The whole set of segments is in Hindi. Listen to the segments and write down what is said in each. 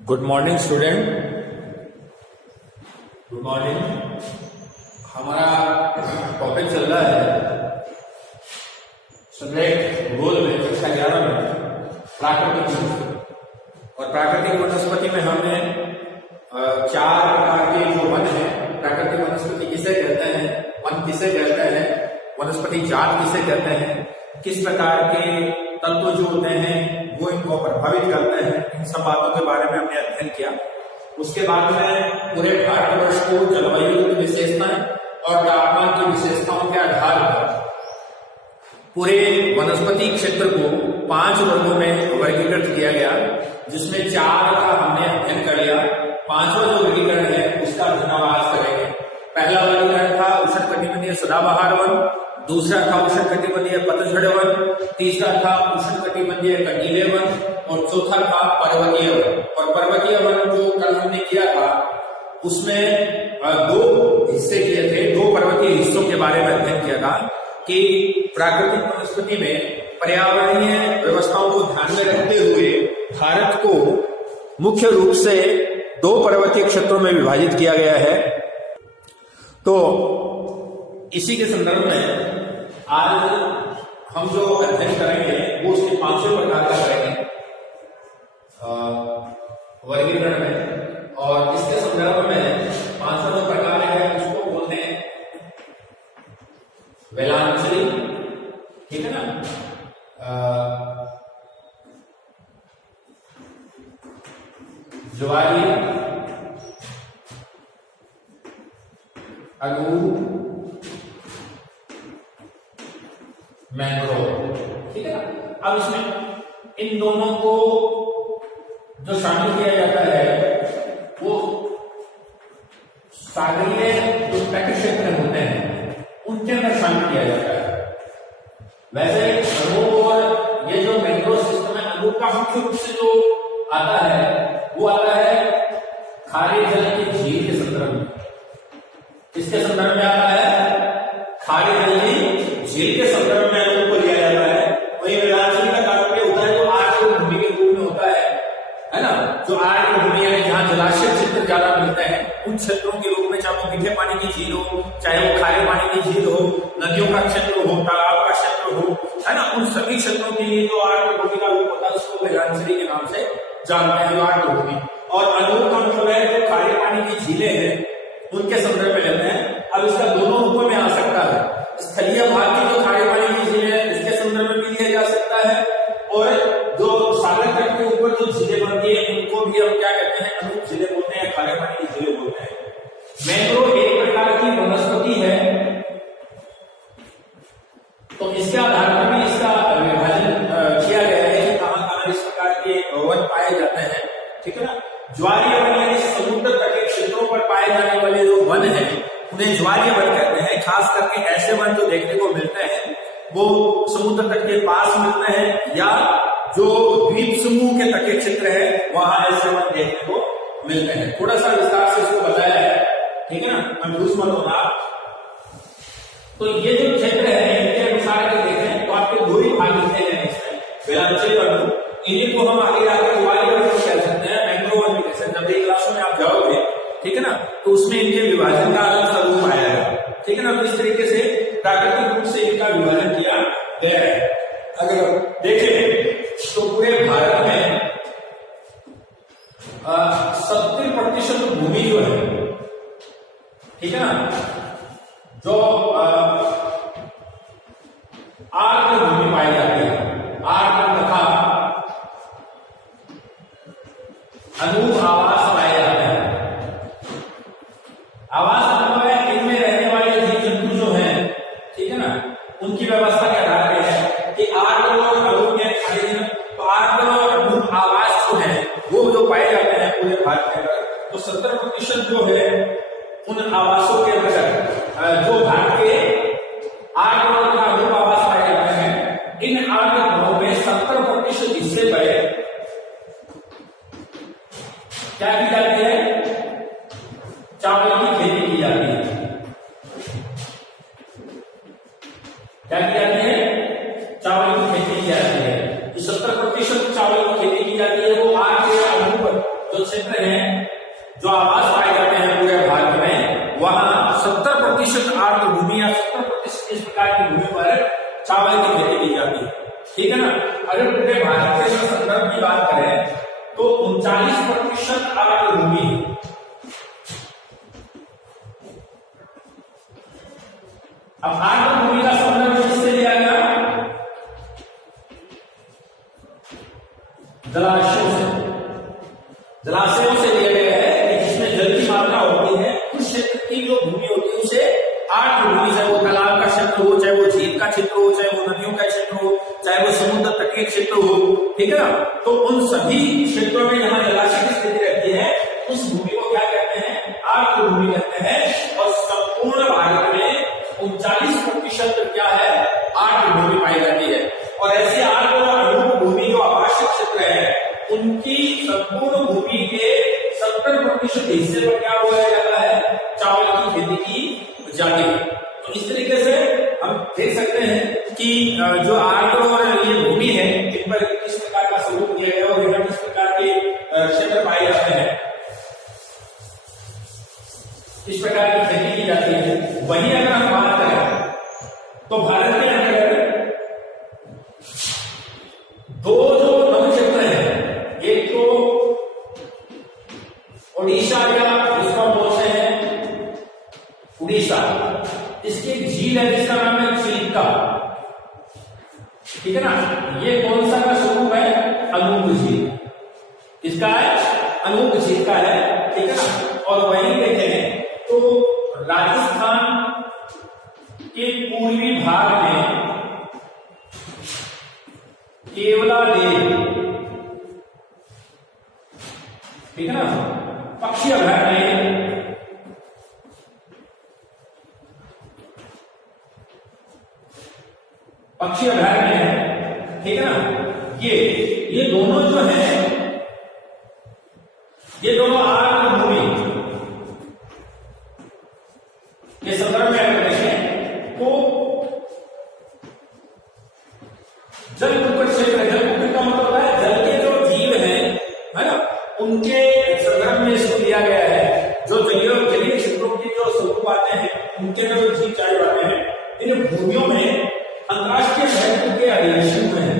Good morning student. Good morning. हमारा टॉपिक चल रहा है सब्जेक्ट भूगोल में कक्षा 11 में प्राकृतिक वनस्पति। और प्राकृतिक वनस्पति में हमने 4 प्रकार के जो वन है, प्राकृतिक वनस्पति किसे कहते हैं, वन किसे कहते हैं, वनस्पति जात किसे कहते हैं, किस प्रकार के तत्व जो होते हैं वो इनको प्रभावित करते हैं, इन सब बातों के बारे में हमने अध्ययन किया। उसके बाद में पूरे भारतवर्ष को जलवायु की विशेषताएं और तापमान की विशेषताओं के आधार पर पूरे वनस्पति क्षेत्र को 5 वर्गों में वर्गीकृत किया गया, जिसमें 4 का हमने अध्ययन कर लिया। 5वां जो वर्गीकरण है उसका अध्ययन करेंगे। पहला वर्गीकरण था उष्णकटिबंधीय सदाबहार वन, दूसरा था उष्णकटिबंधीय पतझड़ वन, तीसरा था उष्णकटिबंधीय कंटीले वन और चौथा था पर्वतीय वन। और पर्वतीय वन जो कल हमने किया था उसमें 2 हिस्से किए थे, 2 पर्वतीय हिस्सों के बारे में अध्ययन किया था कि प्राकृतिक वनस्पति में पर्यावरणीय व्यवस्थाओं को ध्यान में रखते हुए भारत को मुख्य रूप से 2 पर्वतीय क्षेत्रों में विभाजित किया गया है। तो इसी के संदर्भ में आज हम जो अध्ययन करेंगे वो उसके 5वें प्रकार का करेंगे वर्गीकरण में। और इसके संदर्भ में 5वां जो प्रकार है उसको बोलते हैं वेलांचली, ठीक है ना। ज्वारीय, अगू, मैंग्रोव, ठीक है ना। अब इसमें इन दोनों को जो शामिल किया जाता है वो सागरीय जो तटीय क्षेत्र होते हैं उनके अंदर शामिल किया जाता है। वैसे अणु और ये जो मैंग्रोव सिस्टम है, अणु का मुख्य रूप से जो आता है वो आता है खारे जल की झील के संदर्भ में। किसके संदर्भ में आता है? खारे जल की झील के संदर्भ में अणु को लिया जाता है। वही वेलांचली का तात्पर्य होता है जो आर्द्र भूमि के रूप में होता है ना, जो आर्द्र भूमि यानी जहां जलाशय क्षेत्र ज्यादा मिलते हैं उन क्षेत्रों के रूप में, चाहे वो मीठे पानी की झील हो, चाहे वो खारे पानी की झील हो, नदियों का क्षेत्र हो, तालाब का क्षेत्र हो, है ना, उन सभी क्षेत्रों के लिए जो आर्द्र भूमि का रूप होता है उसको वेलांचली के नाम से जानते हैं, आर्द्र भूमि। और अणु का मतलब है जो खारे पानी की झीलें हैं उनके संदर्भ में लेते हैं। अब इसका दोनों रूपों में आ सकता है। स्थलीय भाग की जो खारे पानी की झीलें हैं इसके संदर्भ में भी लिया जा सकता है, और जो सागर तट के ऊपर जो झीलें बनती है उनको भी हम क्या कहते हैं, अणु झीलें बोलते हैं, खारे पानी की झीलें बोलते हैं। मैंग्रोव एक प्रकार की वनस्पति है, तो इसके आधार पर भी इसका विभाजन किया गया है कि कहां कहां इस प्रकार के वन पाए जाते हैं, ठीक है ना। ज्वारीय वन यानी समुद्र तटीय क्षेत्रों पर पाए जाने वाले जो वन है उन्हें ज्वारीय वन कहते हैं। खास करके ऐसे वन जो देखने को मिलते हैं वो समुद्र तट के पास मिलते हैं, या जो द्वीप समूह के तटीय क्षेत्र है वहां ऐसे वन देखने को मिलते हैं। थोड़ा सा विस्तार से इसको बताया है, ठीक है ना, कंफ्यूज मत होना। तो ये जो क्षेत्र है इनके अनुसार अगर देखें तो आपके 2 ही भाग मिलते हैं इसमें, वेलांचली और अणु। इन्हीं को हम आगे जाकर ज्वारीय वन कह सकते हैं, मैंग्रोव वन भी कह सकते हैं। जब एक क्लासों में आप जाओगे, ठीक है ना, तो उसमें इनके विभाजन का अलग स्वरूप आएगा, ठीक है ना। तो इस तरीके से प्राकृतिक रूप से इनका विभाजन किया गया है। अगर देखें तो पूरे भारत में 70% भूमि जो है, ठीक है ना, जो आर्द्र भूमि पाई जाती है, आर्द्र तथा अनु आवास पाए जाते हैं। आवास मतलब है इनमें रहने वाले जीव जंतु जो हैं, ठीक है ना, उनकी व्यवस्था के आधार पर है कि आर्द्र और अणु के तो आर्द्र और अणु आवास जो है वो जो पाए जाते हैं पूरे भारत के अंदर, तो 70% जो है उन आवासों के अंदर जो भारत के आर्द्र और अणु आवास पाए जाते हैं, इन आर्द्र भूमि में 70% हिस्से पर क्या की जाती है? चावल की खेती की जाती है। क्या की जाती है? चावल की खेती की जाती है। 70% चावल की खेती की जाती है वो आर्द्र या अणु पर जो ठीक है ना। अगर पूरे भारत के संदर्भ की बात करें तो 39% आर्द्र भूमि है। अब आर्द्र भूमि का संदर्भ किससे लिया गया? जलाशयों से लिया गया है कि जिसमें जल की मात्रा होती है, उस क्षेत्र की जो भूमि होती है उसे आर्द्र भूमि, चाहे वो तालाब का क्षेत्र हो, चाहे वो झील का क्षेत्र हो, चाहे वो नदियों का क्षेत्र हो, चाहे वो समुद्र तटीय क्षेत्र हो, ठीक है ना। तो उन सभी क्षेत्रों में जहां जलाशय की स्थिति रहती है उस भूमि को क्या कहते हैं? आर्द्र भूमि कहते हैं। और संपूर्ण भारत में 39% क्या है? आर्द्र भूमि पाई जाती है। और ऐसी आर्द्र और अनुप भूमि जो आवासीय क्षेत्र है उनकी संपूर्ण भूमि के 70% हिस्से पर क्या बोया जाता है? चावल की खेती की जाती है। तो इस तरीके से हम देख सकते हैं कि जो आर्द्र और ये भूमि है इन पर किस प्रकार का स्वरूप दिया गया और यहाँ किस प्रकार के क्षेत्र पाए जाते हैं, किस प्रकार की खेती की जाती है। वहीं अगर हम बात करें तो भारत के अंदर दो जो नदी क्षेत्र है, एक तो ओडिशा या जिसको बोलते हैं उड़ीसा, इसकी एक झील है जिसका नाम है चिलिका, ठीक है ना। ये कौन सा का स्वरूप है? अनूप झील। इसका है अनूप झील का है, ठीक है ना। और वहीं देखें तो राजस्थान के पूर्वी भाग में केवलादेव, ठीक है ना, पक्षी अभयारण्य, पक्षी अभयारण्य है, ठीक है ना। ये दोनों जो है, ये दोनों आर्द्र भूमि के संदर्भ में अगर देखें तो जल कुक्कुट क्षेत्र, जल कुक्कुट का मतलब है जल के जो जीव है ना, उनके संदर्भ में इसको लिया गया है। जो जलीय क्षेत्रों के जो स्वरूप आते हैं उनके जो जीव चाहे आते हैं, इन भूमियों में अंतर्राष्ट्रीय महत्व के अधिवेशन हुए हैं।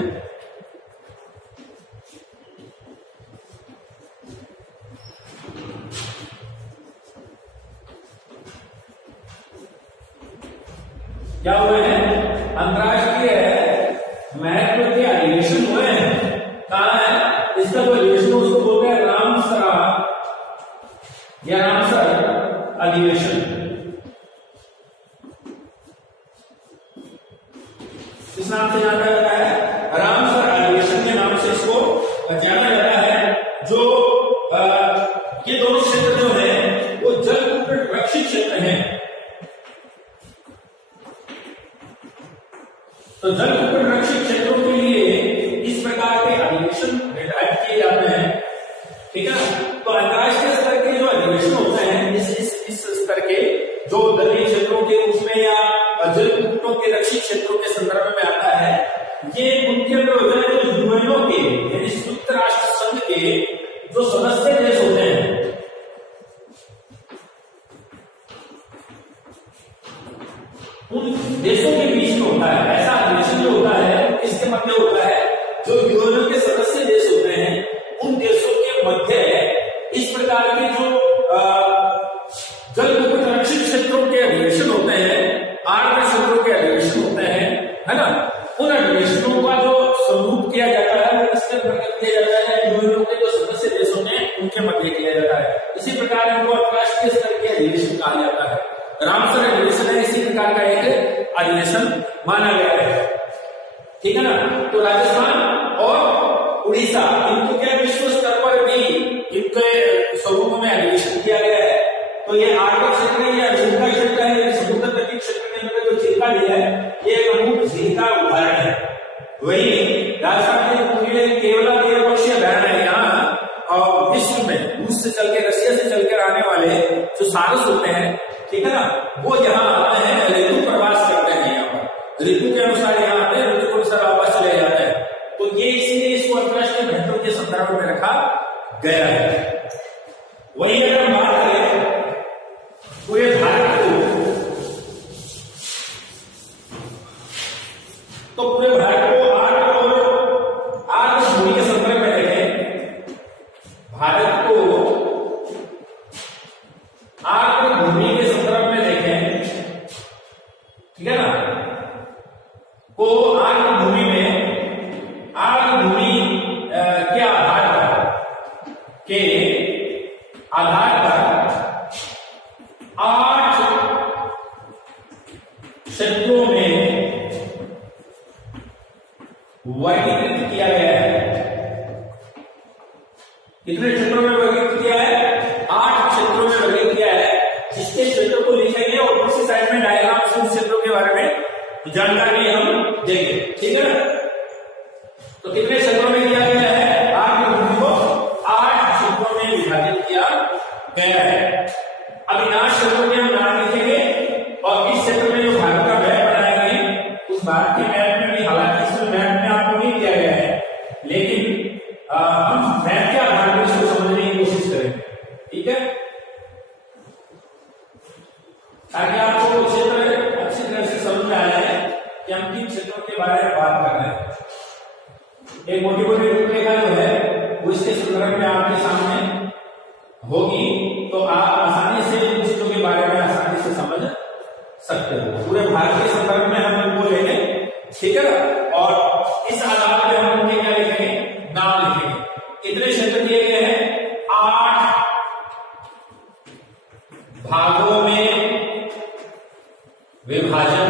क्या हुए हैं? अंतर्राष्ट्रीय महत्व के अधिवेशन हुए हैं। कहा है इसका जो अधिवेशन उसको बोलते हैं रामसर या रामसर अधिवेशन। इस नाम से जाना जाता है, रामसर अधिवेशन के नाम से इसको जाना जाता है। जो ये दोनों क्षेत्र जो है वो जल कुक्कुट रक्षित क्षेत्र हैं। तो जल कुक्कुट रक्षित क्षेत्रों के लिए इस प्रकार के अधिवेशन निर्धारित किए जाते हैं, ठीक है। तो अंतर्राष्ट्रीय स्तर के जो अधिवेशन होते हैं इस स्तर के जो जलीय क्षेत्रों के रूप में या जल कुक्कुटों के रक्षित क्षेत्रों के संदर्भ में आता है, ये उनके अंदर होता है जो यूएनओ के यानी संयुक्त राष्ट्र संघ के जो सदस्य देश होते हैं, उन देशों के बीच में होता है। ऐसा अधिवेशन जो होता है इसके मध्य होता है, जो यूएनओ के सदस्य देश होते हैं उन देशों के मध्य इस प्रकार के जो जल कुक्कुट रक्षित क्षेत्रों के अधिवेशन होते हैं, आर्द्र क्षेत्रों के अधिवेशन होते हैं, है ना। उन अधिवेशनों का जो स्वरूप किया जाता है वो किसके अंतर्गत किया जाता है? यूएनओ के जो सदस्य देशों में उनके मध्य किया जाता है। इसी प्रकार इनको अंतर्राष्ट्रीय स्तर के अधिवेशन कहा जाता है। रामसर अधिवेशन है इसी प्रकार का एक अधिवेशन माना गया है, ठीक है ना। तो राजस्थान और उड़ीसा इनको क्या विश्व स्तर पर भी इनके स्वरूप में अधिवेशन किया गया है। तो ये आर्द्र क्षेत्र है या झील का क्षेत्र है, समुद्र तटीय क्षेत्र के अंदर जो झील का लिया है ये अनूप झील का उदाहरण है। वही राजस्थान के पूरे केवलादेव पक्षी अभयारण्य यहाँ और विश्व में रूस से चल के रशिया से चलकर आने वाले जो सारस होते हैं, ठीक है ना, वो यहाँ आते हैं, ऋतु प्रवास करते हैं। यहाँ पर ऋतु के अनुसार यहाँ आते हैं, ऋतु के अनुसार वापस चले जाते हैं। तो ये इसलिए इसको अंतर्राष्ट्रीय महत्व के संदर्भ में रखा गया है। वही अगर हम बात करें पूरे भारत को, तो पूरे भारत को 8 वर्गीकृत किया गया है। कितने क्षेत्रों में वर्गीकृत किया है? 8 क्षेत्रों में वर्गीकृत किया है। इसके क्षेत्रों को लिखेंगे और दूसरी साइड में डायग्राम से उन क्षेत्रों के बारे में जानकारी हम देंगे, ठीक है ना। तो कितने क्षेत्रों में किया गया है? 8 भूमि को 8 क्षेत्रों में विभाजित किया गया है। अब इन 8 क्षेत्रों के हम नाम लिखेंगे और इस क्षेत्र में जो भारत का मैप बनाया गया उस भारत के मैप में भी, हालांकि इस मैप में आपको नहीं दिया गया है, लेकिन हम मैप के आधार पर इसको समझने की कोशिश करेंगे, ठीक है, ताकि आपको क्षेत्र अच्छी तरह से समझ में आया है कि हम किन क्षेत्रों के बारे में बात कर रहे हैं। एक मोटी मोटी रूपरेखा जो है वो इसके संदर्भ में आपके सामने होगी, तो आप आसानी से इन चीजों के बारे में आसानी से समझ सकते हो। पूरे भारत के संदर्भ में हम उनको लेंगे, ठीक है ना, और इस आधार पर हम उनके क्या लिखेंगे? नाम लिखेंगे। कितने क्षेत्र दिए गए हैं? 8 भागों में विभाजन।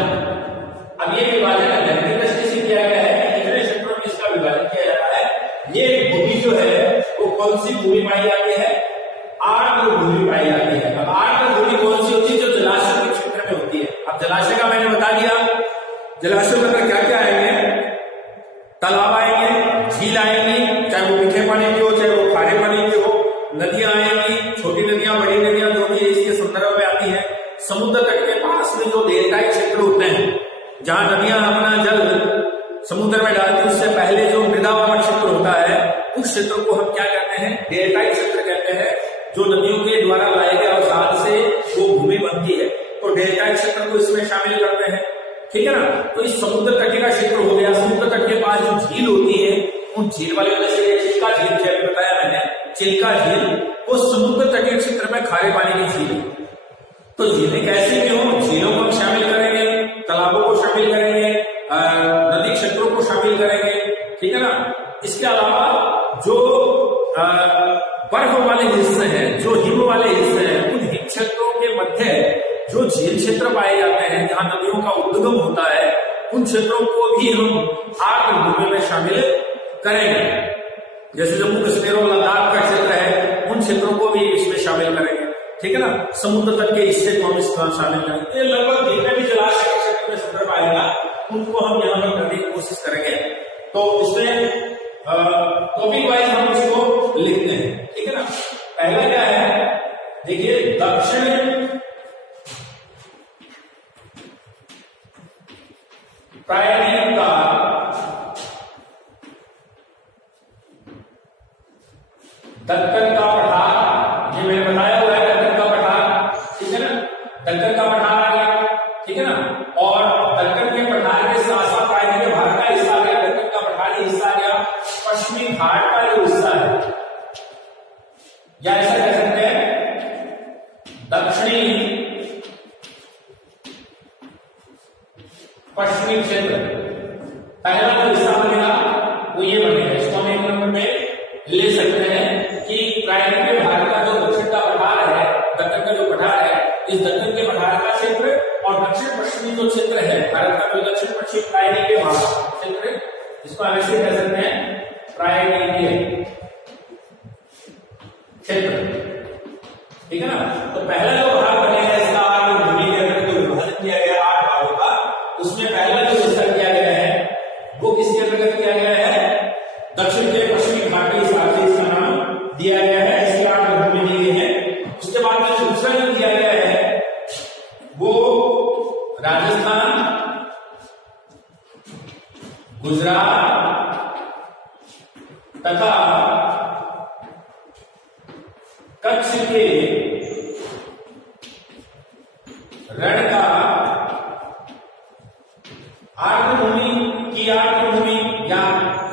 अब ये विभाजन गणितीय दृष्टि से किया गया है कि कितने क्षेत्रों में इसका विभाजन किया जाता है। ये भूमि जो है वो कौन सी भूमि पाई जाती है? आर्द्र भूमि पाई जाती है। अब आर्द्र भूमि कौन सी होती है? जो जलाशय के क्षेत्र में होती है। अब जलाशय का मैंने बता दिया, जलाशय में अंदर क्या क्या आएंगे? तालाब आएंगे, झील आएंगी, चाहे वो मीठे पानी की हो चाहे वो खारे पानी की हो, नदियां आएंगी, छोटी नदियां बड़ी नदियां जो भी इसके संदर्भ में आती है। समुद्र तट के पास में जो डेल्टाई क्षेत्र होते हैं, जहां नदियां अपना जल समुद्र में डालती है, उससे पहले जो मृदावान क्षेत्र होता है उस क्षेत्र को हम क्या कहते हैं? डेल्टाई क्षेत्र कहते हैं। जो नदियों के द्वारा लाए गए अवसाद से वो भूमि बनती है, तो डेल्टाई क्षेत्र को इसमें शामिल करते हैं, ठीक है ना। तो इस समुद्र तट का क्षेत्र हो गया। समुद्र तट के पास जो झील होती है, उन झील वाले जैसे चिल्का झील बताया मैंने, चिल्का झील वो समुद्र तटीय क्षेत्र में खारे पानी की झील है। तो झीलें कैसी क्यों? झीलों को हम शामिल करेंगे, तालाबों को शामिल करेंगे, नदी क्षेत्रों को शामिल करेंगे, ठीक है ना। इसके अलावा जो बर्फ वाले हिस्से हैं, जो हिम वाले हिस्से हैं, उन हिम क्षेत्रों के मध्य जो झील क्षेत्र पाए जाते हैं, जहां नदियों का उद्गम होता है, उन क्षेत्रों को भी हम आर्द्र भूमि में शामिल करेंगे। जैसे जम्मू कश्मीर और लद्दाख का क्षेत्र है, उन क्षेत्रों को भी इसमें शामिल करेंगे, ठीक है ना। समुद्र तट के हिस्से को हम इस तरह शामिल करेंगे। ये लगभग जितने भी जलाशय के क्षेत्र में संदर्भ आएगा उनको हम यहाँ पर करने की कोशिश करेंगे। तो इसमें टॉपिक वाइज हम इसको लिखते हैं, ठीक है ना। पहला क्या है? देखिए, दक्षिण प्रायद्वीप का दक्कन का पठार, ये मैंने बताया हुआ है, दक्कन का पठार, ठीक है ना। दक्कन का पठार आ गया, ठीक है ना। और दक्कन के पठार के साथ साथ प्रायद्वीप भारत का हिस्सा आ गया, दक्कन का पठार ही हिस्सा आ गया। पश्चिमी घाट का जो हिस्सा है, या ऐसा कह सकते हैं दक्षिणी पश्चिमी क्षेत्र, पहला जो हिस्सा बनेगा वो ये बनेगा। इसको हम एक नंबर में ले सकते हैं कि प्रायद्वीप भारत का जो दक्षिण का पठार है, दक्कन का जो पठार है, इस दक्कन के पठार का क्षेत्र और दक्षिण पश्चिमी जो क्षेत्र है भारत का, जो दक्षिण पश्चिम प्रायद्वीप क्षेत्र, इसको हम ऐसे कह सकते हैं प्रायद्वीपीय क्षेत्र, ठीक है ना। तो पहला जो भाग बनेगा इसका आर्द्र भूमि के अंदर जो विभाजन किया गया 8 भागों का, उसमें पहला जो हिस्सा किया गया है वो किसके अंतर्गत किया गया है? दक्षिण के पश्चिमी घाट के हिसाब से इसका नाम दिया गया है, इसकी 8 भूमि दी गई है। उसके बाद में दूसरा जो दिया गया है वो राजस्थान, गुजरात तथा कच्छ के रण का आर्द्र भूमि की आर्द्र भूमि, या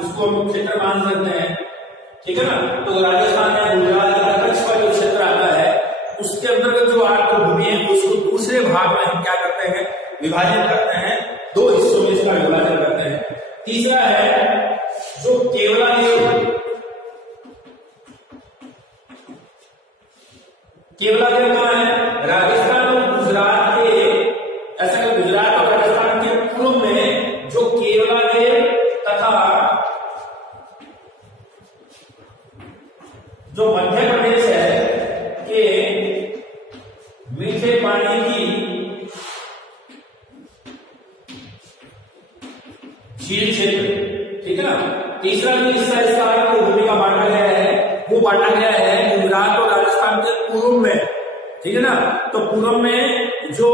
उसको हम क्षेत्र मान सकते हैं, ठीक है ना। तो राजस्थान में गुजरात तथा कच्छ का जो क्षेत्र आता है, उसके अंतर्गत जो आर्द्र भूमि है उसको दूसरे भाग में हम क्या करते हैं? विभाजित करते हैं, 2 हिस्सों में इसका विभाजन करते हैं। तीसरा है जो केवलादेव, केवलादेव कहां है? राजस्थान और गुजरात के, ऐसा कि गुजरात और राजस्थान के पूर्व में जो केवलादेव तथा जो मध्य प्रदेश है के मीठे पानी की झील क्षेत्र, ठीक है ना। तीसरा जो हिस्सा इसका आर्द्र भूमि का बांटा गया है, वो बांटा गया है गुजरात और राजस्थान के पूर्व में, ठीक है ना। तो पूर्व में जो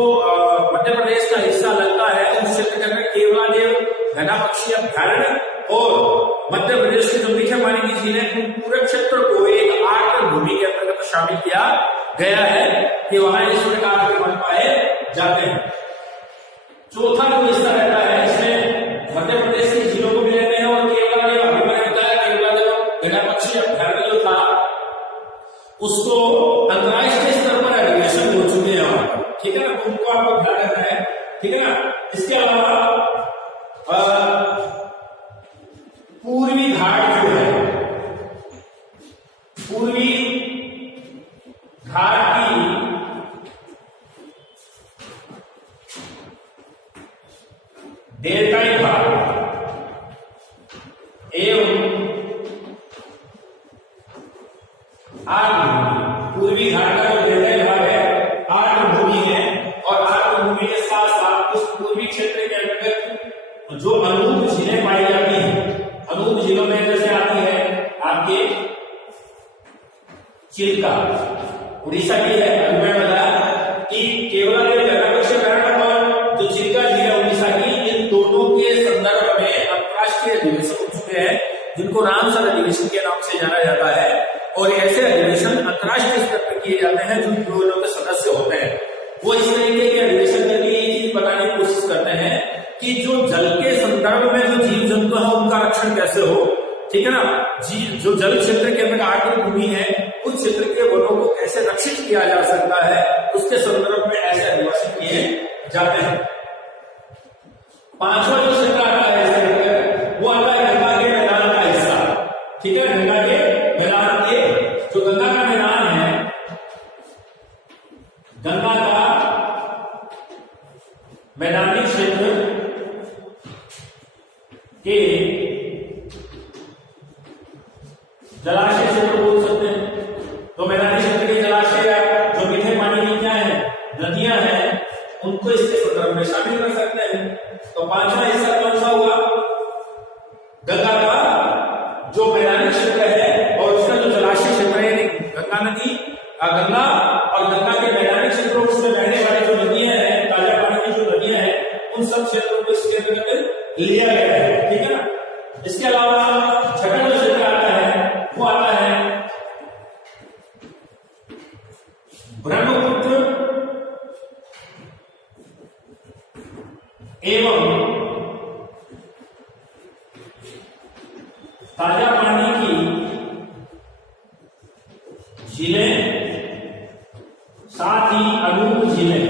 मध्य प्रदेश का हिस्सा लगता है उस क्षेत्र के अंदर केवलादेव घनापक्षी अभ्यारण्य और मध्य प्रदेश के जो मीठे पानी की झील है उन पूरे क्षेत्र को एक आर्द्र भूमि के अंतर्गत शामिल किया गया है कि वहां इस प्रकार के वन पाए जाते हैं। चौथा जो हिस्सा रहता है इसमें मध्य प्रदेश की झीलों को भी लेते हैं और केवलादेव अभी मैंने बताया केवलादेव घनापक्षी अभ्यारण्य जो था उसको अंतरराष्ट्रीय स्तर पर एग्रीगेशन हो चुके हैं वहां पर, ठीक है ना। तो उनको आपको ध्यान रखना है, ठीक है ना। इसके अलावा पूर्वी घाट जो है, पूर्वी घाट की डेल्टाई भाग एवं आर्द्र पूर्वी घाट का जो डेल्टाई भाग है आर्द्र भूमि है और आर्द्र भूमि के साथ साथ उस पूर्वी क्षेत्र के अंतर्गत जो अनूप झीलें पाई जाती हैं, अनूप झीलों में जैसे आती है आपके चिल्का उड़ीसा की है। अभी मैंने बताया कि केवलादेव घनापक्षी अभ्यारण्य और जो चिल्का झील है उड़ीसा की, इन दोनों के संदर्भ में अंतरराष्ट्रीय अधिवेशन हो चुके हैं जिनको रामसर अधिवेशन के नाम से जाना जाता है। और ऐसे अधिवेशन अंतरराष्ट्रीय स्तर पर किए जाते हैं जो यूएनओ के सदस्य होते हैं। वो इस तरीके के अधिवेशन के लिए ये चीज बताने की कोशिश करते हैं कि जो जल के संदर्भ में जो जीव जंतु है उनका रक्षण कैसे हो, ठीक है ना। जो जल क्षेत्र के अंदर आर्द्र भूमि है उस क्षेत्र के वनों को कैसे रक्षित किया जा सकता है उसके संदर्भ में ऐसे अधिवेशन किए जाते हैं। पांचवा जो क्षेत्र आता है वो आता है गंगा के मैदान का हिस्सा, ठीक है। गंगा के मैदान के जो गंगा का मैदान है, गंगा का मैदानी क्षेत्र के जलाशय क्षेत्र बोल सकते हैं। तो मैदानी क्षेत्र के जलाशय जो मीठे पानी की क्या है नदियां हैं उनको इसके संदर्भ में शामिल कर सकते हैं। तो पांचवा हिस्सा कौन सा हुआ, गंगा का जो मैदानी क्षेत्र है और उसका जो जलाशय क्षेत्र है, यानी गंगा नदी, गंगा और गंगा के मैदानी क्षेत्रों में बहने वाली जो नदियां हैं, ताजा पानी की जो नदियां हैं, उन सब क्षेत्रों को इसके अंतर्गत लिया गया है, ठीक है ना। इसके अलावा छठा जो क्षेत्र आता है वो आता है ब्रह्मपुत्र एवं ताजा पानी की झीलें, साथ ही अनूप झीलें,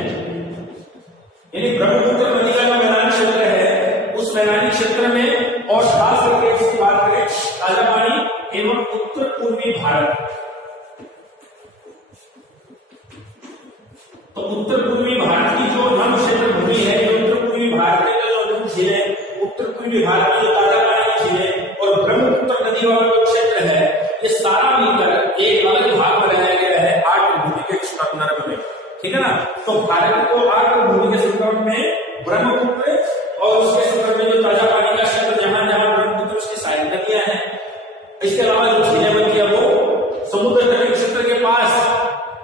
यानी ब्रह्मपुत्र नदी का जो मैदानी क्षेत्र है उस मैदानी क्षेत्र में और खास करके इसकी बात करें ताजा पानी एवं उत्तर पूर्वी भारत। तो उत्तर पूर्वी भारत की जो नम क्षेत्र भूमि है, उत्तर पूर्वी भारत के जो नम झीलें, उत्तर पूर्वी भारत की जो ताजा पानी की झीलें और ब्रह्मपुत्र नदी वाला जो क्षेत्र है, ये सारा मिलकर एक अलग भाग बनाया गया है आर्द्र भूमि के संदर्भ में, ठीक है ना। तो भारत को आर्द्र भूमि के संदर्भ में ब्रह्मपुत्र और उसके संदर्भ में जो ताजा पानी का क्षेत्र जहां जहां ब्रह्मपुत्र उसकी सारी नदियां हैं, इसके अलावा जो झीलें बनती है वो समुद्र तटीय क्षेत्र के पास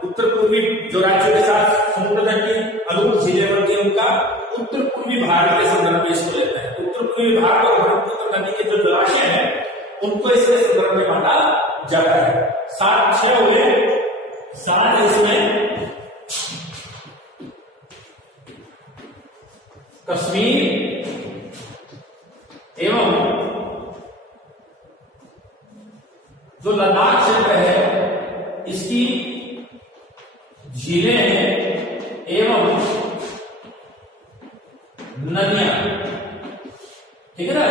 उत्तर पूर्वी जो राज्यों के साथ समुद्र तट की अनूप झीलें बनती है, उनका उत्तर पूर्वी भारत के संदर्भ में इसको लेते हैं। उत्तर पूर्वी भारत और ब्रह्मपुत्र नदी के जो जलाशय हैं उनको इसके संदर्भ में बांटा जाता है। 7 हुए, 7 इसमें कश्मीर एवं जो लद्दाख क्षेत्र है इसकी झीलें एवं नदियां, ठीक है ना।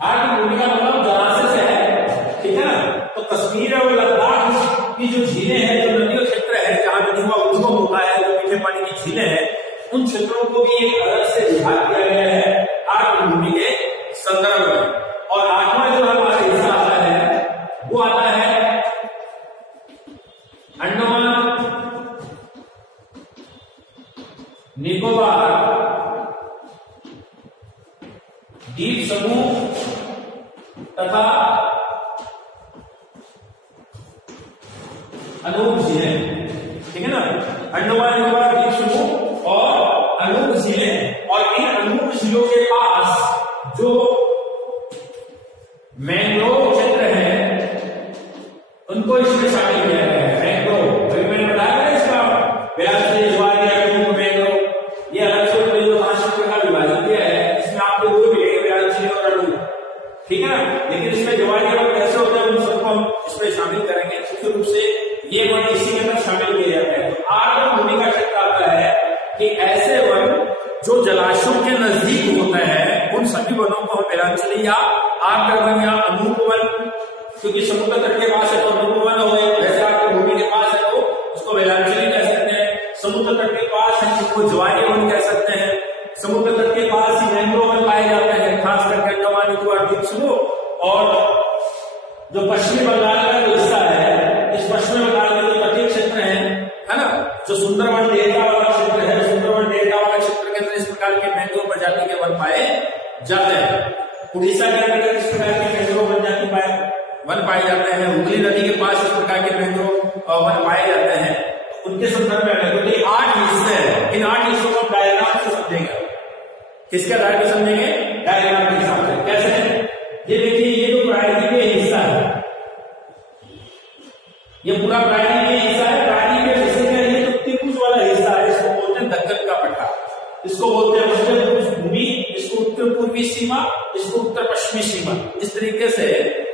आर्द्र भूमि का मतलब जलाशय से है, ठीक है ना। तो कश्मीर और लद्दाख की जो झीलें हैं, जो नदियों क्षेत्र है जहां नदियों का उद्गम होता है, जो मीठे पानी की झीलें हैं, उन क्षेत्रों को भी एक अलग से विभाग किया गया है आर्द्र भूमि के संदर्भ में। और आठवां जो हमारा हिस्सा आता है तथा अनूप झीलें, ठीक है ना। अंडमान निकोबार द्वीप समूह और अनूप झीलें, और इन अनूप झीलों के पास जो मैंग्रोव क्षेत्र है उनको इसमें शामिल किया गया है। मैंग्रोव अभी मैंने बताया इसका मैंग्रोव, ये अलग से जो 5 क्षेत्र का विभाजन किया है, इसमें आपको दो मिलेंगे, व्यालझीलें और अनूप, ठीक है ना। लेकिन इसमें जवानी और कैसे होता है उन सबको हम इसमें शामिल करेंगे। मुख्य रूप से ये वन इसी के अंदर शामिल किए जाते हैं। तो आर्द्र भूमि का क्षेत्र आता है कि ऐसे वन जो जलाशयों के नजदीक होता है, उन सभी वनों को हम व्यालझीलें या आर्द्र वन या अनूप वन, क्योंकि समुद्र तट के पास है तो अनूप वन हो, वैसे आर्द्र भूमि के पास है तो उसको व्यालझीलें कह सकते हैं। समुद्र तट के पास है उसको ज्वारीय वन कह सकते हैं। समुद्र तट के पास ही मैंग्रोव वन पाए जाते हैं, खास करके अंडमान निकोबार द्वीप समूह। और जो पश्चिमी बंगाल का जो हिस्सा है, इस पश्चिमी बंगाल के जो तटीय क्षेत्र है ना, जो सुंदरवन डेल्टा वाला क्षेत्र है, सुंदरवन डेल्टा वाला क्षेत्र के अंदर इस प्रकार के मैंग्रोव प्रजाति के वन पाए जाते हैं। उड़ीसा के अंदर इस प्रकार के मैंग्रोव प्रजाति वन पाए जाते हैं। हुगली नदी के पास इस प्रकार के मैंग्रोव वन पाए जाते हैं। तो उनके संदर्भ में तो 8 हिस्से हैं, इन 8 हिस्सों को डायग्राम से समझेंगे। किसके आधार पर समझेंगे? डायग्राम के हिसाब से। कैसे? ये देखिए, ये जो प्रायद्वीपीय हिस्सा है, ये पूरा प्रायद्वीपीय हिस्सा है। प्रायद्वीपीय हिस्से का ये जो त्रिभुज वाला हिस्सा है, इसको बोलते हैं दक्कन का पठार, इसको बोलते हैं मध्य भूमि, इसको उत्तर पूर्वी सीमा, इसको उत्तर पश्चिमी सीमा। इस तरीके से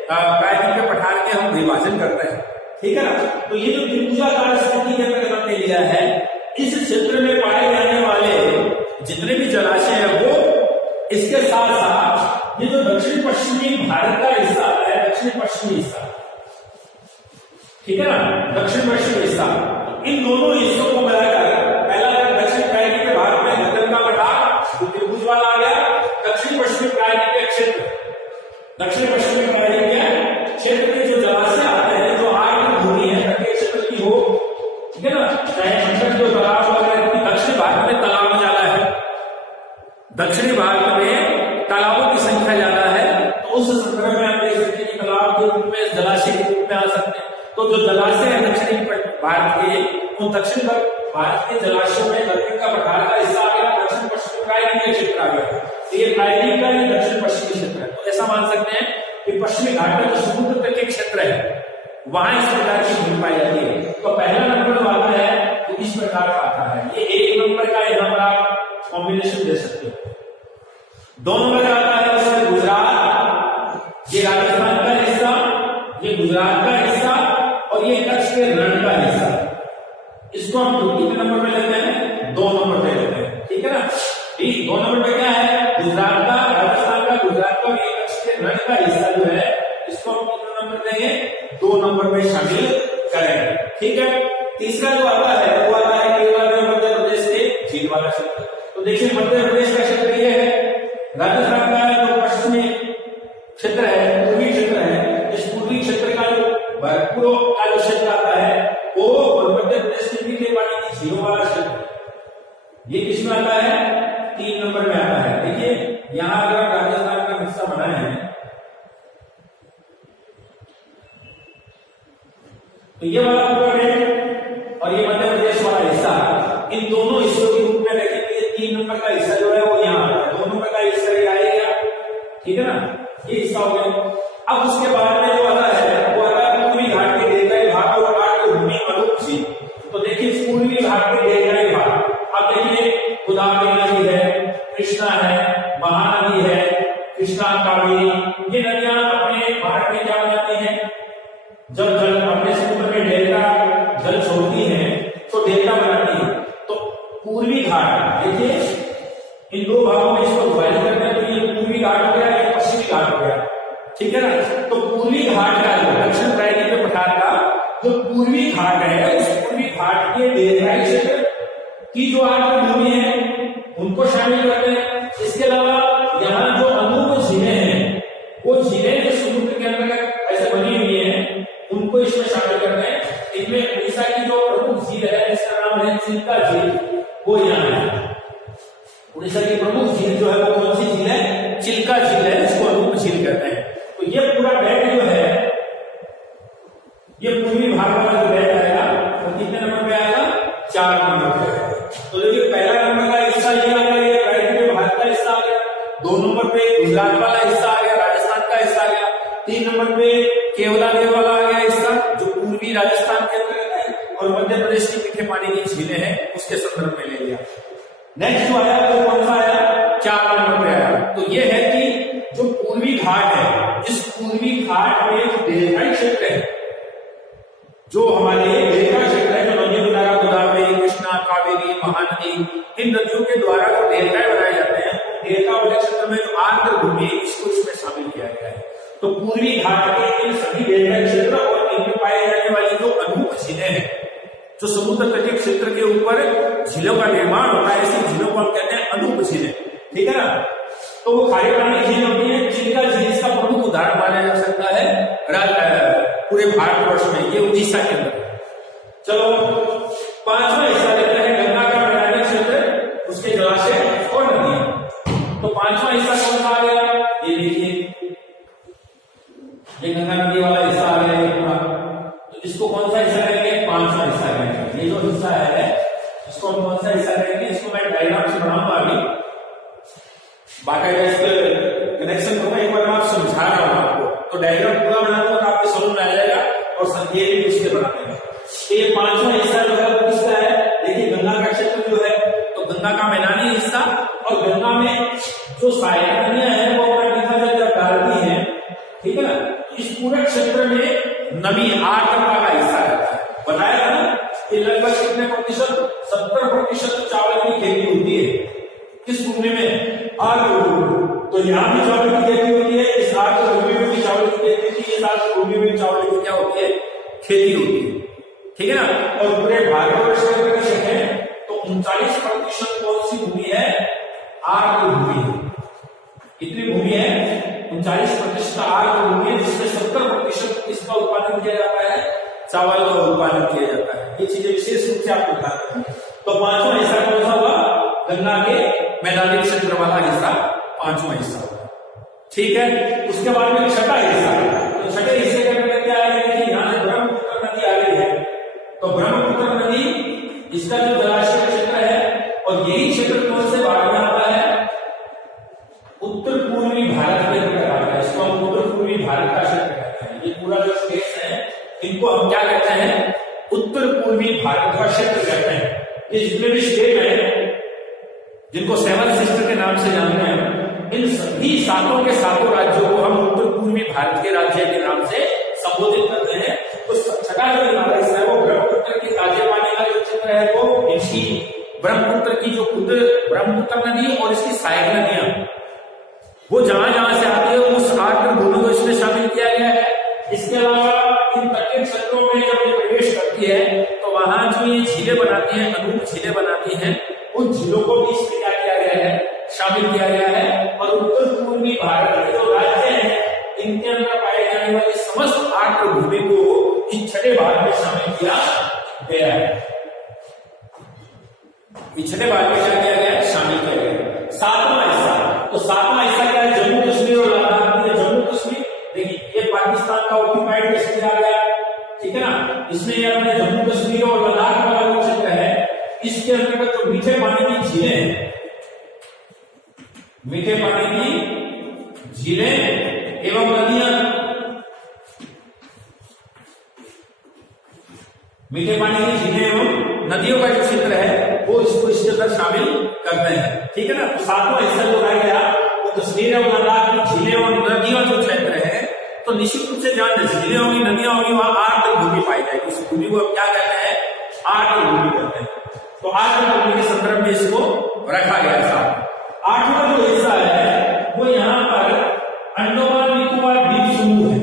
प्रायद्वीपीय पठार के हम विभाजन करते हैं, ठीक है ना। तो ये जो त्रिभुजाकार स्थिति के अंदर हमने लिया है, इस क्षेत्र में पाए जाने वाले जितने भी जलाशय है वो इसके साथ साथ ये जो दक्षिण पश्चिमी भारत का हिस्सा है, दक्षिण पश्चिमी हिस्सा, ठीक है ना, दक्षिण पश्चिमी हिस्सा, इन दोनों हिस्सों को मिलाकर पहला दक्षिण प्रायद्वीपीय भारत में दक्कन का पठार जो त्रिभुज वाला आ गया, दक्षिण पश्चिमी प्रायद्वीपीय क्षेत्र, दक्षिण पश्चिमी प्रायद्वीपीय क्षेत्र के जो जलाशय आते हैं, जो आर्द्र भूमि है तटीय क्षेत्र की हो, ठीक है ना, चाहे जो तालाब वगैरह, दक्षिण भारत में तालाब ज्यादा है, दक्षिणी भारत में तालाबों की संख्या ज्यादा है, तो उस संदर्भ में आप देख सकते हैं कि तालाब के रूप में, जलाशय के रूप में आ सकते हैं। तो जो जलाशय है दक्षिणी भारत के, तो दक्षिण भारत के जलाशयों में दक्कन का पठार का हिस्सा आ गया, दक्षिण पश्चिमी प्रायद्वीपीय क्षेत्र आ गया। तो ये प्रायद्वीप का ही दक्षिण पश्चिमी क्षेत्र है। तो ऐसा मान सकते हैं कि पश्चिमी घाट में जो समुद्र तट के क्षेत्र है, वहां इस प्रकार की भूमि पाई जाती है। तो पहला नंबर जो आता है तो इस प्रकार का आता है, ये 1 नंबर का यहाँ पर आप कॉम्बिनेशन दे सकते हो। 2 नंबर आता है उसमें गुजरात, ये राजस्थान का हिस्सा, ये गुजरात का हिस्सा, और ये कच्छ के रण का हिस्सा। इसको हम कितने नंबर पे लेते हैं? 2 नंबर पे लेते हैं, ठीक है ना। ठीक, 2 नंबर पे क्या है? गुजरात का, राजस्थान का, गुजरात का, ये कच्छ के रण का हिस्सा जो है, इसको हम कितने नंबर देंगे? 2 नंबर में शामिल करेंगे, ठीक है। तीसरा जो आता है वो आता है केरल में मध्य प्रदेश के झील वाला क्षेत्र। तो देखिए, मध्य प्रदेश का क्षेत्र ये है, राजस्थान का जो पश्चिमी क्षेत्र है, पूर्वी क्षेत्र है, इस पूर्वी क्षेत्र का जो भरतपुर का जो क्षेत्र आता है वो मध्य प्रदेश के मीठे पानी की झीलों वाला क्षेत्र, ये किसमें आता है? 3 नंबर में आता है। देखिए, यहां अगर राजस्थान का हिस्सा बनाए हैं तो ये वाला पूरा बेल्ट और ये मध्य प्रदेश वाला हिस्सा, इन दोनों हिस्सों के रूप में देखेंगे। 3 नंबर का हिस्सा जो है वो यहाँ आता है, 2 नंबर का हिस्सा ये आएगा, ठीक है ना, ये हिस्सा हो गया। अब उसके बाद में जो आता है वो आता है पूर्वी घाट के डेल्टाई भाग और आर्द्र भूमि अनूप झील। तो देखिए, पूर्वी घाट के डेल्टाई भाग, अब देखिए गोदावरी नदी है, कृष्णा है, महानदी है, कृष्णा, कावेरी, ये नदियां अपने भारत में क्या जाती है? जब जल अपने समुद्र में डेल्टा जल छोड़ती है तो डेल्टा बनाती है। तो पूर्वी घाट, देखिए इन 2 भागों में इसको डिवाइड करते हैं, तो ये पूर्वी घाट हो गया, ये पश्चिमी घाट हो गया, ठीक है ना। तो पूर्वी घाट का जो दक्षिण प्रायद्वीपीय पठार का जो पूर्वी घाट है, उस पूर्वी घाट के डेल्टाई क्षेत्र की जो आर्द्र भूमि है उनको शामिल करते हैं। इसके अलावा यहाँ जो अनूप झीलें हैं, वो झीलें जो समुद्र के अंदर ऐसे बनी हुई है, उनको इसमें शामिल करते हैं। इनमें उड़ीसा की जो प्रमुख झील है, इसका नाम है चिल्का झील, वो यहाँ है। उड़ीसा की प्रमुख झील जो है वो कौन सी झील है? चिल्का झील है, इसको अनूप झील कहते हैं। तो ये हिस्सा आ गया। 3 नंबर पे केवलादेव वाला आ गया हिस्सा, जो पूर्वी राजस्थान के अंतर्गत है और मध्य प्रदेश की मीठे पानी की झीलें हैं उसके संदर्भ में ले लिया। नेक्स्ट जो आया वो कौन सा आया, 4 नंबर पे आया। तो ये है कि जो पूर्वी घाट है, इस पूर्वी घाट में जो देवघाटी क्षेत्र है, जो हमारे देवघाटी क्षेत्र है, जो नदियों द्वारा गोदावरी, कृष्णा, कावेरी, महानदी, इन नदियों के द्वारा जो देवघाट बनाए जाते हैं, देवघाट वाले क्षेत्र में जो आर्द्र भूमि इसको इसमें शामिल किया गया है। तो पूर्वी घाट के इन सभी देवघाटी क्षेत्र और इनमें पाए जाने वाली जो अनूप झीलें हैं, जो समुद्र तटीय क्षेत्र के ऊपर झीलों का निर्माण होता है, ऐसी झीलों को हम कहते हैं अनूप झीलें, ठीक है ना। तो वो खारे पानी की झील होती है। चिल्का झील इसका प्रमुख उदाहरण माना जा सकता है पूरे भारतवर्ष में, ये उड़ीसा के अंदर। चलो 5वां हिस्सा लेते हैं, गंगा का मैदानी क्षेत्र, उसके जलाशय और नदियां। तो 5वां हिस्सा कौन सा आ गया, ये देखिए, ये गंगा नदी वाला हिस्सा आ गया पूरा। तो इसको कौन सा हिस्सा करेंगे, 5वां हिस्सा करेंगे। ये जो हिस्सा है इसको हम कौन सा हिस्सा करेंगे, इसको मैं डायग्राम से बनाऊंगा अभी, बाकायदा इसके कनेक्शन होगा। एक बार मैं आप समझा रहा हूं आपको, तो डायग्राम पूरा बनाऊंगा तो आपके समझ में आ जाएगा और संकेत भी उसके बनाते हैं। ये 5वां हिस्सा जो है वो किसका है, देखिए गंगा का क्षेत्र जो है, तो गंगा का मैदानी हिस्सा, और गंगा में जो सहायक नदियां हैं वो अपना मीठा जल जब डालती है, ठीक है ना। इस पूरे क्षेत्र में नमी आर्द्रता का हिस्सा रहता है। बताया था ना कि लगभग कितने प्रतिशत, 70% चावल की खेती होती है किस भूमि में, आर्द्र भूमि। तो यहाँ भी चावल की खेती होती है, इस आर्द्र भूमि में भी चावल की खेती होती है, इस आर्द्र भूमि में चावल की क्या होती है, खेती होती है, ठीक है ना। और पूरे भारतवर्ष में अगर देखें तो 39% कौन सी भूमि है, आर्द्र भूमि है। कितनी भूमि है, 39% आर्द्र भूमि है, जिसमें 70% इसका उत्पादन किया जाता है, चावल का उत्पादन किया जाता है। ये चीजें विशेष रूप से आपको ध्यान रखना है। तो 5वां हिस्सा कौन सा हुआ, गंगा के मैदानी क्षेत्र वाला हिस्सा 5वां हिस्सा होगा, ठीक है। उसके बाद में 6वां हिस्सा, तो 6ठे हिस्से के अंदर क्या है कि यहाँ से ब्रह्मपुत्र नदी आ गई है। तो ब्रह्मपुत्र नदी इसका जो जलाशय क्षेत्र है, और यही क्षेत्र कौन से भाग में आता है, उत्तर पूर्वी भारत के अंदर आता है। इसको हम उत्तर पूर्वी भारत का क्षेत्र कहते हैं। ये पूरा जो स्पेस है इनको हम क्या कहते हैं, उत्तर पूर्वी भारत का क्षेत्र कहते हैं। ये जितने भी स्टेट है जिनको 7 सिस्टर के नाम से जानते हैं, इन सभी 7 के 7 राज्यों को हम उत्तर पूर्वी भारत के राज्य के नाम से संबोधित करते हैं। तो 6ठा जो हमारा हिस्सा है वो ब्रह्मपुत्र के ताजे पानी का जो क्षेत्र है, वो इसकी ब्रह्मपुत्र की जो खुद ब्रह्मपुत्र नदी और इसकी सहायक नदियां, वो जहां जहां से आती है उस आर्द्र भूमि को इसमें शामिल किया गया है। इसके अलावा इन तटीय क्षेत्रों में जब ये प्रवेश करती है तो वहां जो ये झीलें बनाती हैं, अनूप झीलें बनाती हैं, उन झीलों को भी इसमें क्या किया गया है, शामिल किया गया है। और उत्तर पूर्वी भारत के जो राज्य हैं इनके अंदर पाए जाने वाली समस्त आर्द्र भूमि को इस 6ठे भाग में शामिल किया गया है। इस 6ठे भाग में क्या किया गया है, शामिल किया गया है। 7वां हिस्सा, तो 7वां हिस्सा क्या है, जम्मू कश्मीर और लद्दाख। जम्मू कश्मीर देखिए ये पाकिस्तान का ऑक्यूपाइड कश्मीर आ गया, ठीक है ना। इसमें ये अपने जम्मू कश्मीर और लद्दाख वाला जो क्षेत्र है, इसके अंतर्गत जो मीठे पानी की झीलें हैं, मीठे पानी की झीलें एवं नदियां, मीठे पानी की झीलें एवं नदियों का जो क्षेत्र है वो इसको इसके अंदर शामिल करते हैं, ठीक है ना। तो 7वां हिस्सा जो रह गया वो कश्मीर और लद्दाख की झीलें और नदियों जो क्षेत्र है, तो निश्चित रूप से ध्यान दें, झीलें होंगी, नदियां होंगी, वहां आर्द्र भूमि पाई जाएगी। उस भूमि को क्या कहते हैं, आर्द्र भूमि कहते हैं। तो आर्द्र भूमि के संदर्भ में इसको रखा गया था। 8वां जो हिस्सा है वो यहाँ पर अंडमान निकोबार द्वीप समूह है।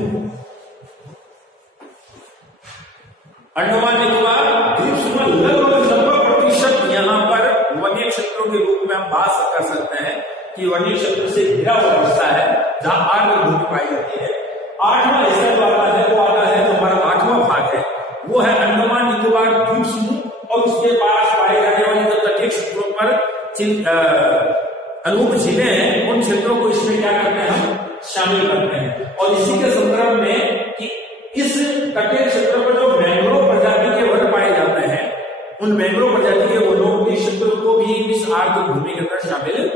अंडमान निकोबार द्वीप समूह लगभग 90% यहाँ पर वन्य क्षेत्रों के रूप में हम बात कर सकते हैं कि वन्य क्षेत्र से घिरा हुआ हिस्सा है जहां आर्द्र भूमि पाई जाती है। 8वां हिस्सा जो आता है वो आता है, जो हमारा 8वां भाग है वो है अंडमान निकोबार द्वीप समूह, और उसके पास पाए जाने वाले जो तटीय क्षेत्रों पर अनूप झीलें हैं, उन क्षेत्रों को इसमें क्या करते हैं, हम शामिल करते हैं। और इसी के संदर्भ में कि इस तटीय क्षेत्र पर जो मैंग्रोव प्रजाति के वन पाए जाते हैं, उन मैंग्रोव प्रजाति के वनों के क्षेत्र को भी इस आर्द्र भूमि के अंदर शामिल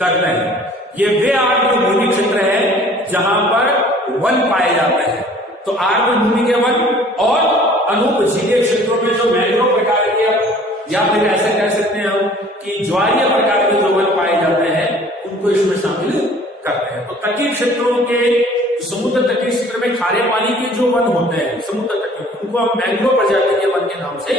करते हैं। ये वे आर्द्र भूमि क्षेत्र है जहां पर वन पाए जाते हैं। तो आर्द्रभूमि के वन और अनुपजीवीय क्षेत्रों में जो मैंग्रोव प्रकार के या फिर ऐसे कह सकते हैं हम कि ज्वारीय प्रकार के जो वन पाए जाते हैं उनको इसमें शामिल करते हैं। तो तटीय क्षेत्रों के समुद्र तटीय क्षेत्र में खारे पानी के जो वन होते हैं समुद्र तटीय, उनको हम मैंग्रोव प्रजाति के वन के नाम से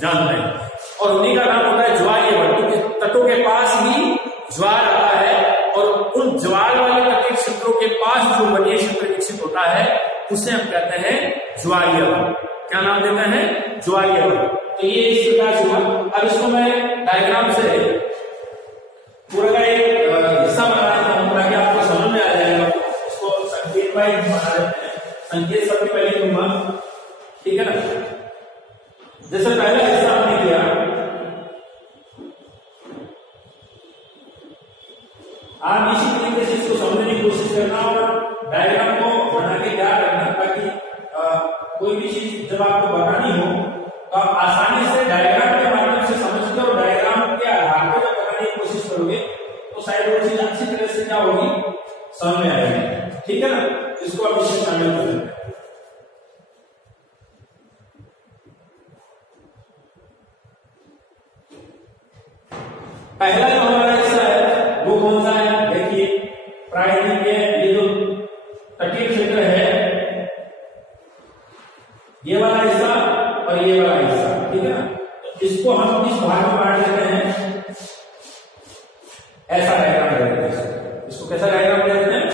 जानते हैं। और उन्हीं का नाम होता है ज्वारीय वन, क्योंकि तटों के पास ही ज्वार आता है और उन ज्वार वाले तटीय क्षेत्रों के पास जो वनीय क्षेत्र विकसित होता है उसे हम कहते हैं ज्वारीय वन। क्या नाम देते हैं? ज्वारीय वन। तो ये इस प्रकार से हुआ। अब इसको मैं डायग्राम से पूरा का एक हिस्सा बना देता हूं ताकि आपको समझ में आ जाएगा। इसको संकेत वाइज बना देते हैं। संकेत सबसे पहले दूंगा, ठीक है ना। जैसे पहला हिस्सा हमने किया, आप इसी तरीके से इसको समझने की कोशिश करना और डायग्राम को बना के क्या करना ताकि कोई भी चीज जब आपको बतानी हो तो आप आसानी से डायग्राम के माध्यम से समझकर और डायग्राम के आधार पर जब बनाने की कोशिश करोगे तो शायद वो चीज अच्छी तरह से क्या होगी, समझ में आएगी। ठीक है ना। इसको आप इसमें शामिल कर लें। पहला जो हमारा हिस्सा है वो कौन सा है? देखिए प्राकृतिक के ये जो तटीय क्षेत्र है ये वाला हिस्सा और ये वाला हिस्सा, ठीक है ना। तो इसको हम किस भाग में बांट देते हैं?